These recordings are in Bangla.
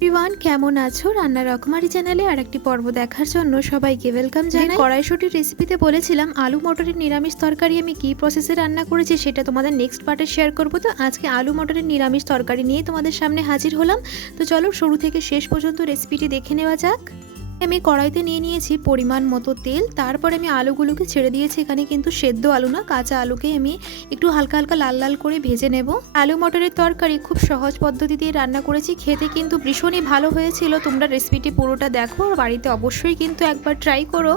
এভরিওয়ান কেমন আছো? রান্না রকমারি চ্যানেলে আর একটি পর্ব দেখার জন্য সবাইকে ওয়েলকাম জানাই। কড়াইশুটির রেসিপিতে বলেছিলাম আলু মটরের নিরামিষ তরকারি আমি কী প্রসেসে রান্না করেছি সেটা তোমাদের নেক্সট পার্টে শেয়ার করব। তো আজকে আলু মটরের নিরামিষ তরকারি নিয়ে তোমাদের সামনে হাজির হলাম। তো চলো শুরু থেকে শেষ পর্যন্ত রেসিপিটি দেখে নেওয়া যাক। আমি কড়াইতে নিয়ে নিয়েছি পরিমাণ মতো তেল, তারপরে আমি আলুগুলোকে ছেড়ে দিয়েছি। এখানে কিন্তু সেদ্ধ আলু না, কাঁচা আলুকে আমি একটু হালকা হালকা লাল লাল করে ভেজে নেব। আলু মটরের তরকারি খুব সহজ পদ্ধতি দিয়ে রান্না করেছি, খেতে কিন্তু ভীষণই ভালো হয়েছিল। তোমরা রেসিপিটি পুরোটা দেখো, বাড়িতে অবশ্যই কিন্তু একবার ট্রাই করো।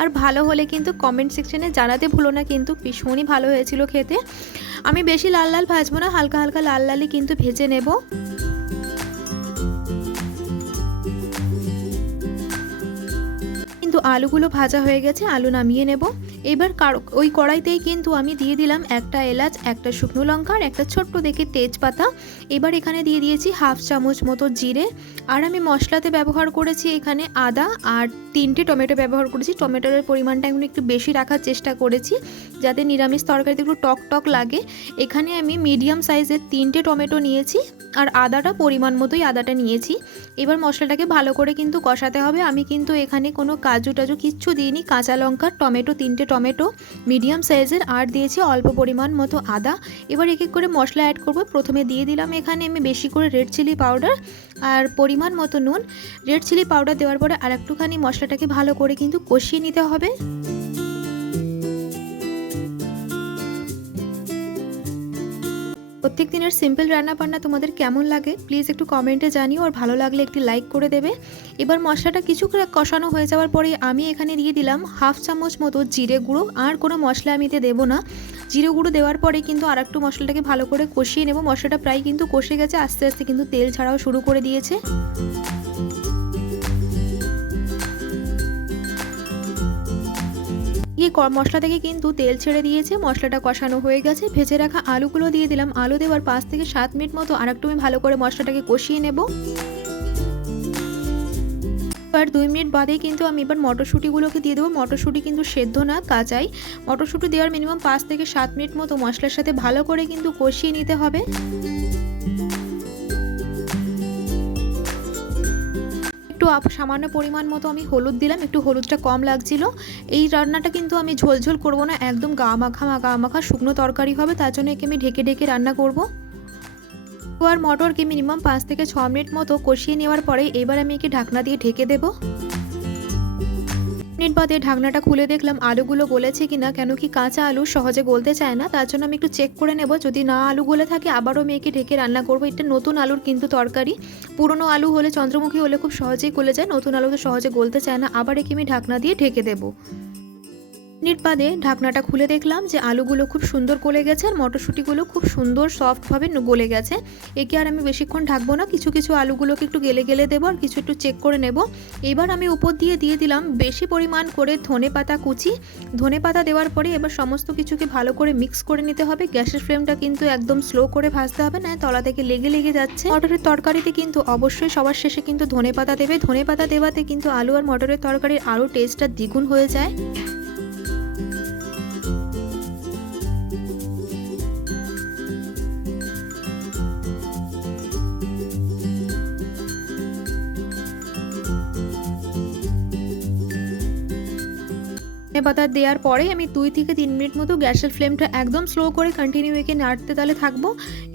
আর ভালো হলে কিন্তু কমেন্ট সেকশনে জানাতে ভুলো না, কিন্তু ভীষণই ভালো হয়েছিল খেতে। আমি বেশি লাল লাল ভাজবো না, হালকা হালকা লাল লালই কিন্তু ভেজে নেব। আলুগুলো ভাজা হয়ে গেছে, আলু নামিয়ে নেব। এবার কার- ওই কড়াইতেই কিন্তু আমি দিয়ে দিলাম একটা এলাচ, একটা শুকনো লঙ্কা আর একটা ছোট্ট দেখে তেজপাতা। এবার এখানে দিয়ে দিয়েছি হাফ চামচ মতো জিরে। আর আমি মশলাতে ব্যবহার করেছি এখানে আদা আর তিনটে টমেটো ব্যবহার করেছি। টমেটোর পরিমাণটা আমি একটু বেশি রাখার চেষ্টা করেছি, যাতে নিরামিষ তরকারিতে একটু টক টক লাগে। এখানে আমি মিডিয়াম সাইজের তিনটে টমেটো নিয়েছি। আর আদাটা পরিমাণ মতোই আদাটা নিয়েছি। এবার মশলাটাকে ভালো করে কিন্তু কষাতে হবে। আমি কিন্তু এখানে কোনো কাজু টাজু কিচ্ছু দিইনি। কাঁচা লঙ্কা, টমেটো, তিনটে টমেটো, মিডিয়াম সাইজের আর দিয়েছি অল্প পরিমাণ মতো আদা। এবার এক এক করে মশলা অ্যাড করব। প্রথমে দিয়ে দিলাম এখানে আমি বেশি করে রেড চিলি পাউডার আর পরিমাণ মতো নুন। রেড চিলি পাউডার দেওয়ার পরে আর একটুখানি মশলাটাকে ভালো করে কিন্তু কষিয়ে নিতে হবে। প্রত্যেক দিনের সিম্পল রান্না বান্না তোমাদের কেমন লাগে প্লিজ একটু কমেন্টে জানিও আর ভালো লাগলে একটি লাইক করে দেবে। এবার মশলাটা কিছু কষানো হয়ে যাওয়ার পরে আমি এখানে দিয়ে দিলাম হাফ চামচ মতো জিরে গুঁড়ো, আর কোনো মশলা আমি এতে দেবো না। জিরে গুঁড়ো দেওয়ার পরে কিন্তু আর একটু মশলাটাকে ভালো করে কষিয়ে নেব। মশলাটা প্রায় কিন্তু কষে গেছে, আস্তে আস্তে কিন্তু তেল ছাড়াও শুরু করে দিয়েছে। দিয়ে মশলা থেকে কিন্তু তেল ছেড়ে দিয়েছে, মশলাটা কষানো হয়ে গেছে। ভেজে রাখা আলুগুলো দিয়ে দিলাম। আলু দেওয়ার পাঁচ থেকে সাত মিনিট মতো আর একটু ভালো করে মশলাটাকে কষিয়ে নেব। এবার দুই মিনিট বাদেই কিন্তু আমি এবার মটরশুঁটিগুলোকে দিয়ে দেবো। মটরশুঁটি কিন্তু সেদ্ধ না, কাঁচাই। মটরশুঁটি দেওয়ার মিনিমাম পাঁচ থেকে সাত মিনিট মতো মশলার সাথে ভালো করে কিন্তু কষিয়ে নিতে হবে। একটু সামান্য পরিমাণ মতো আমি হলুদ দিলাম, একটু হলুদটা কম লাগছিল। এই রান্নাটা কিন্তু আমি ঝোলঝোল করব না, একদম গা মাখা গা মাখা শুকনো তরকারি হবে, তার জন্য একে আমি ঢেকে ঢেকে রান্না করব। আর মটরকে মিনিমাম পাঁচ থেকে ছ মিনিট মতো কষিয়ে নেওয়ার পরে এবার আমি একে ঢাকনা দিয়ে ঢেকে দেবো। মিনিট বাদে ঢাকনাটা খুলে দেখলাম। আলুগুলো গলেছে কিনা, কেন কি কাঁচা আলু সহজে গলতে চায় না? তার জন্য আমি একটু চেক করে নেব। যদি না আলু গলে থাকে, আবারও মেয়েকে ঢেকে রান্না করব। এটা নতুন আলুর কিন্তু তরকারি। পুরনো আলু হলে চন্দ্রমুখী হলে খুব সহজেই গলে যায়, নতুন আলু তো সহজে গলতে চায় না। আবার একে আমি ঢাকনা দিয়ে ঢেকে দেবো। মিনিট বাদে ঢাকনাটা খুলে দেখলাম যে আলুগুলো খুব সুন্দর গলে গেছে আর মটরশুঁটিগুলো খুব সুন্দর সফটভাবে গলে গেছে। একে আর আমি বেশিক্ষণ ঢাকবো না, কিছু কিছু আলুগুলোকে একটু গেলে গেলে দেবো আর কিছু একটু চেক করে নেব। এবার আমি উপর দিয়ে দিয়ে দিলাম বেশি পরিমাণ করে ধনে পাতা কুচি। ধনে পাতা দেওয়ার পরে এবার সমস্ত কিছুকে ভালো করে মিক্স করে নিতে হবে। গ্যাসের ফ্লেমটা কিন্তু একদম স্লো করে ভাজতে হবে, না তলা থেকে লেগে লেগে যাচ্ছে। মটরের তরকারিতে কিন্তু অবশ্যই সবার শেষে কিন্তু ধনে পাতা দেবে। ধনে পাতা দেওয়াতে কিন্তু আলু আর মটরের তরকারির আরও টেস্টটা দ্বিগুণ হয়ে যায়। পাতা দেওয়ার পরে আমি দুই থেকে তিন মিনিট মতো গ্যাসের ফ্লেমটা একদম স্লো করে কন্টিনিউ একে নাড়তে তাহলে থাকব।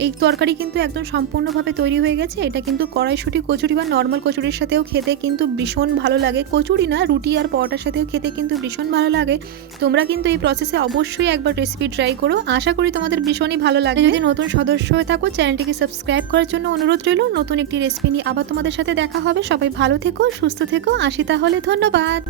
এই তরকারি কিন্তু একদম সম্পূর্ণভাবে তৈরি হয়ে গেছে। এটা কিন্তু কড়াইশুটি, কচুরি বা নর্মাল কচুরির সাথেও খেতে কিন্তু ভীষণ ভালো লাগে। কচুরি না, রুটি আর পরোটার সাথেও খেতে কিন্তু ভীষণ ভালো লাগে। তোমরা কিন্তু এই প্রসেসে অবশ্যই একবার রেসিপি ট্রাই করো। আশা করি তোমাদের ভীষণই ভালো লাগে যদি নতুন সদস্য হয়ে থাকো চ্যানেলটিকে সাবস্ক্রাইব করার জন্য অনুরোধ রইল। নতুন একটি রেসিপি নিয়ে আবার তোমাদের সাথে দেখা হবে। সবাই ভালো থেকো, সুস্থ থেকো। আসি তাহলে, ধন্যবাদ।